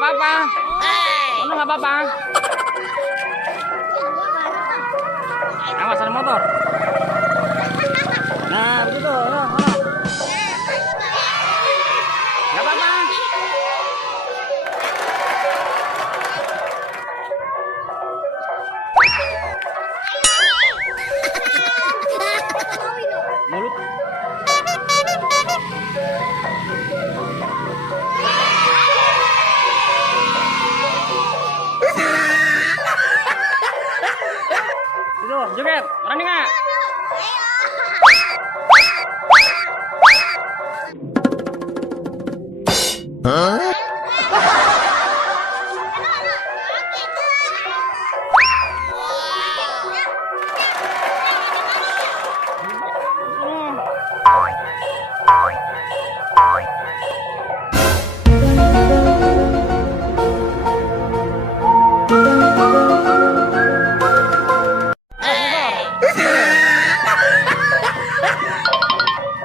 apa-apa. Oh, nggak apa-apa. Awas ada motor. Nah, begitu. Nggak apa-apa. Mulut. Itu, joget. Berani nggak? Hah?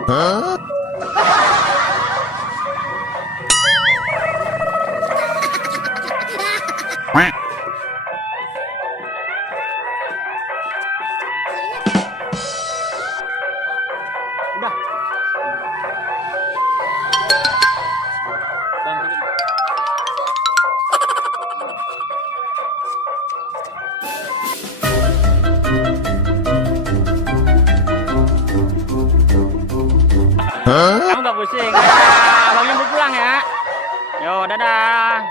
Hah? Udah. Hah? Kamu nggak pusing. Dadah. Abangnya mau pulang ya. Yo, dadah.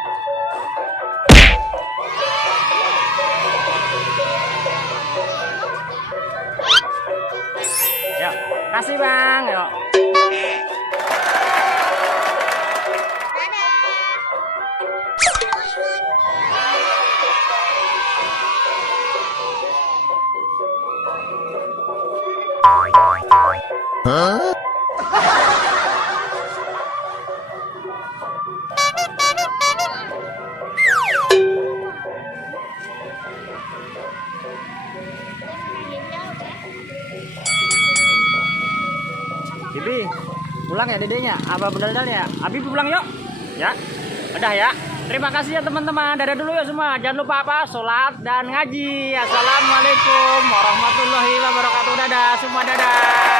Yuk, kasih bang. Yuk. Hah? Bibi, pulang ya dedenya. Apa benar ya? Abi pulang yuk. Ya, udah ya. Terima kasih ya teman-teman. Dadah dulu ya semua. Jangan lupa apa? Sholat dan ngaji. Assalamualaikum warahmatullahi wabarakatuh. Dadah semua, dadah.